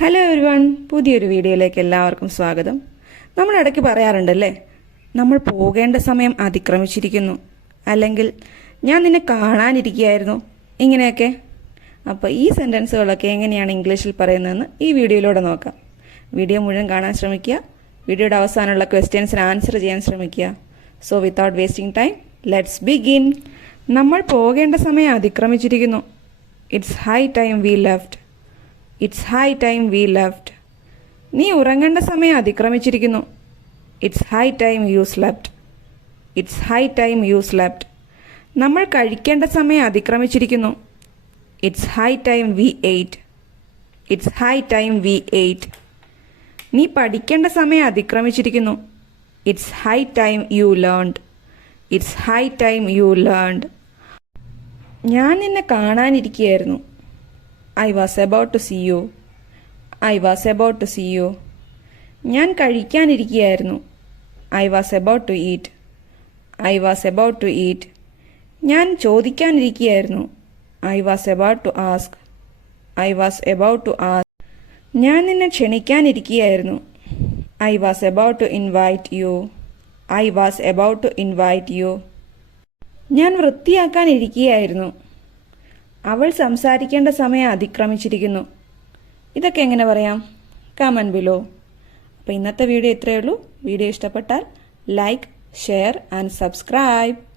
Hello everyone പുതിയൊരു വീഡിയോയിലേക്ക് എല്ലാവർക്കും സ്വാഗതം. നമ്മൾ ഇടയ്ക്ക് പറയാറുണ്ടല്ലേ നമ്മൾ പോകേണ്ട സമയം അതിക്രമിച്ചിരിക്കുന്നു. അല്ലെങ്കിൽ ഞാൻ നിന്നെ കാണാനിരിക്കുകയായിരുന്നു. ഇങ്ങനെയൊക്കെ. അപ്പോൾ ഈ സെന്റൻസുകളൊക്കെ എങ്ങനെയാണ് ഇംഗ്ലീഷിൽ പറയുന്നതെന്ന് ഈ വീഡിയോയിലൂടെ നോക്കാം. വീഡിയോ മുഴുവൻ കാണാൻ ശ്രമിക്കുക. വീഡിയോയുടെ അവസാനമുള്ള ക്വസ്റ്റ്യൻസിന് ആൻസർ ചെയ്യാൻ ശ്രമിക്കുക. So without wasting time let's begin നമ്മൾ പോകേണ്ട സമയം അതിക്രമിച്ചിരിക്കുന്നു. It's high time we left it's high time we left നീ ഉറങ്ങേണ്ട സമയം അതിക്രമിച്ചിരിക്കുന്നു. It's high time you slept it's high time you slept നമ്മൾ കഴിക്കേണ്ട സമയം അതിക്രമിച്ചിരിക്കുന്നു. It's high time we ate it's high time we ate നീ പഠിക്കേണ്ട സമയം അതിക്രമിച്ചിരിക്കുന്നു. It's high time you learned it's high time you learned ഞാൻ നിന്നെ കാണാനിരിക്കുകയായിരുന്നു. I was about to see you I was about to see you ഞാൻ കഴിക്കാനിരിക്കുകയായിരുന്നു. I was about to eat I was about to eat ഞാൻ ചോദിക്കാനിരിക്കുകയായിരുന്നു. I was about to ask I was about to ask ഞാൻ നിന്നെ ക്ഷണിക്കാനിരിക്കുകയായിരുന്നു. I was about to invite you I was about to invite you ഞാൻ വൃത്തിയാക്കാനിരിക്കുകയായിരുന്നു. അവൾ സംസാരിക്കേണ്ട സമയം അതിക്രമിച്ചിരിക്കുന്നു. ഇതൊക്കെ എങ്ങനെ പറയാം? കമൻ ബിലോ അപ്പോൾ ഇന്നത്തെ വീഡിയോ ഇത്രയേ ഉള്ളൂ. വീഡിയോ ഇഷ്ടപ്പെട്ടാൽ ലൈക്ക് ഷെയർ ആൻഡ് സബ്സ്ക്രൈബ്